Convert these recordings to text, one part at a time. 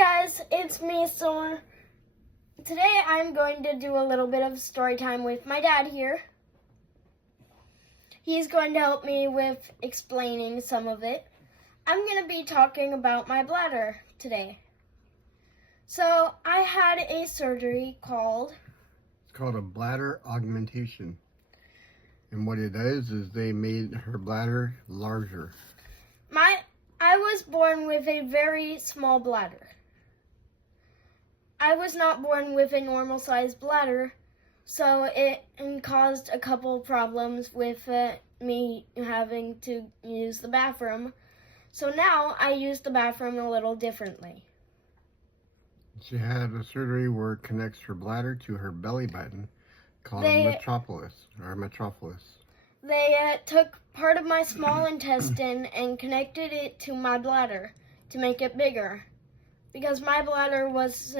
guys, it's me, Summer. Today I'm going to do a little bit of story time with my dad here. He's going to help me with explaining some of it. I'm going to be talking about my bladder today. So I had a surgery called... It's called a bladder augmentation. And what it is they made her bladder larger. I was born with a very small bladder. I was not born with a normal sized bladder, so it caused a couple problems with me having to use the bathroom. So now I use the bathroom a little differently. She had a surgery where it connects her bladder to her belly button, called a metropolis. They took part of my small intestine and connected it to my bladder to make it bigger. Because my bladder was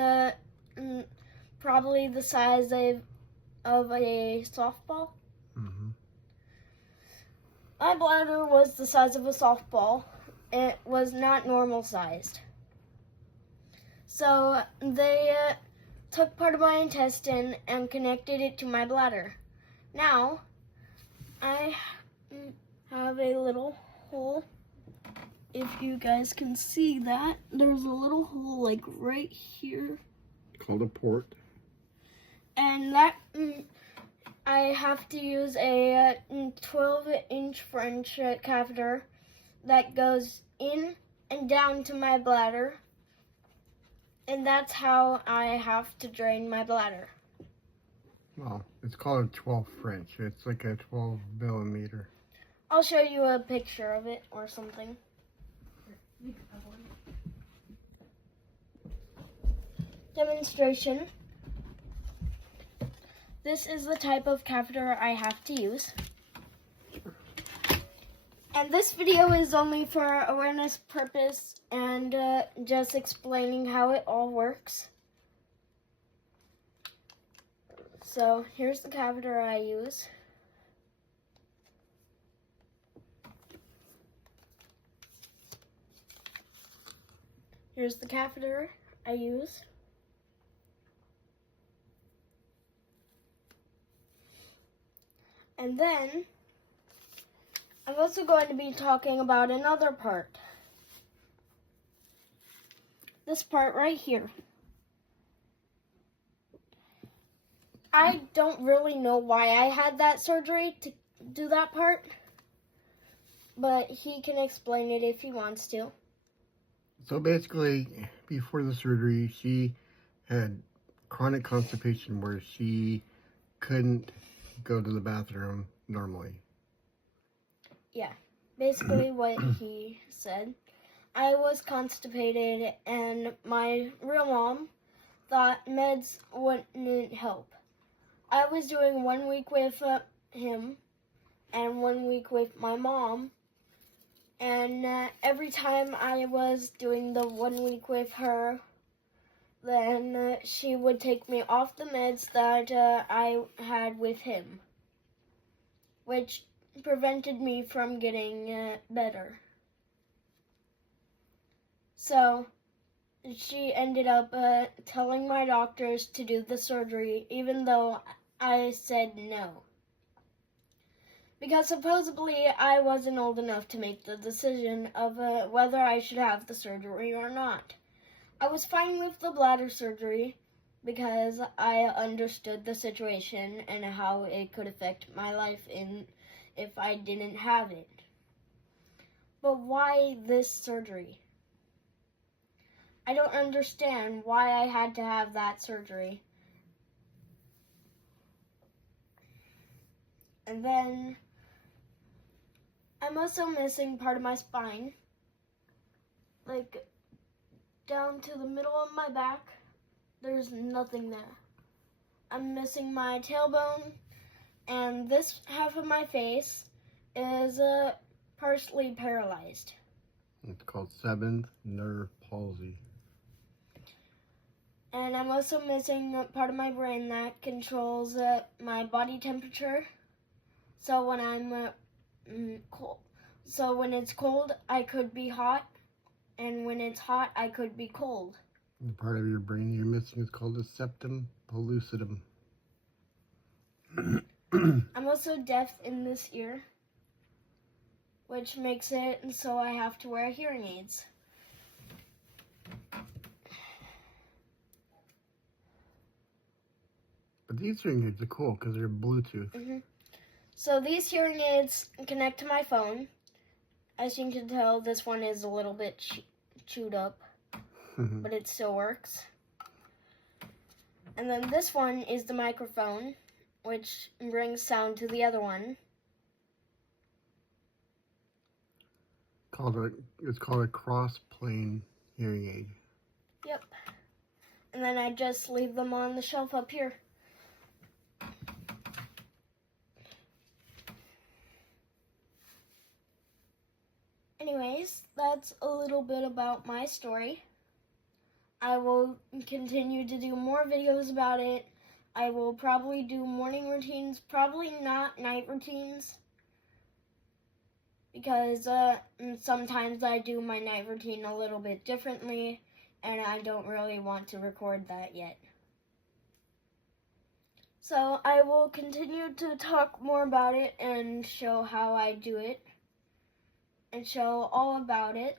probably the size of a softball. Mm-hmm. My bladder was the size of a softball. It was not normal sized. So they took part of my intestine and connected it to my bladder. Now, I have a little hole. If you guys can see that, there's a little hole like right here. Called a port. And that, I have to use a 12-inch French catheter that goes in and down to my bladder. And that's how I have to drain my bladder. Well, it's called a 12 French. It's like a 12 millimeter. I'll show you a picture of it or something. Demonstration. This is the type of catheter I have to use. And this video is only for awareness purpose and just explaining how it all works. So here's the catheter I use. Here's the catheter I use. And then I'm also going to be talking about another part. This part right here. I don't really know why I had that surgery to do that part, but he can explain it if he wants to. So basically, before the surgery, she had chronic constipation where she couldn't go to the bathroom normally. Yeah, basically what he said. I was constipated and my real mom thought meds wouldn't help. I was doing 1 week with him and 1 week with my mom. And every time I was doing the 1 week with her, then she would take me off the meds that I had with him, which prevented me from getting better. So she ended up telling my doctors to do the surgery, even though I said no. Because supposedly I wasn't old enough to make the decision of whether I should have the surgery or not. I was fine with the bladder surgery because I understood the situation and how it could affect my life if I didn't have it. But why this surgery? I don't understand why I had to have that surgery. And then I'm also missing part of my spine, like down to the middle of my back. There's nothing there. I'm missing my tailbone, and this half of my face is partially paralyzed. It's called 7th nerve palsy. And I'm also missing part of my brain that controls my body temperature. So when I'm cold. So when it's cold, I could be hot, and when it's hot, I could be cold. The part of your brain you're missing is called the septum pellucidum. I'm also deaf in this ear, which makes it so I have to wear hearing aids. But these hearing aids are cool because they're Bluetooth. So these hearing aids connect to my phone. As you can tell, this one is a little bit chewed up, but it still works. And then this one is the microphone, which brings sound to the other one. It's called a cross-plane hearing aid. Yep. And then I just leave them on the shelf up here. Anyways, that's a little bit about my story. I will continue to do more videos about it. I will probably do morning routines, probably not night routines. Because sometimes I do my night routine a little bit differently, and I don't really want to record that yet. So I will continue to talk more about it and show how I do it, and show all about it.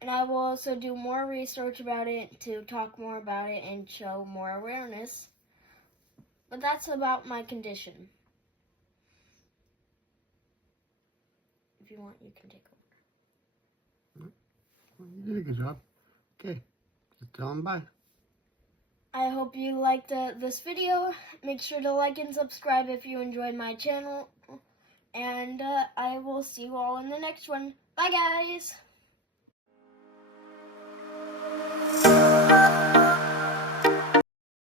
And I will also do more research about it to talk more about it and show more awareness. But that's about my condition. If you want, you can take over. Well, you did a good job. Okay, just tell them bye. I hope you liked this video. Make sure to like and subscribe if you enjoyed my channel. And I will see you all in the next one. Bye, guys!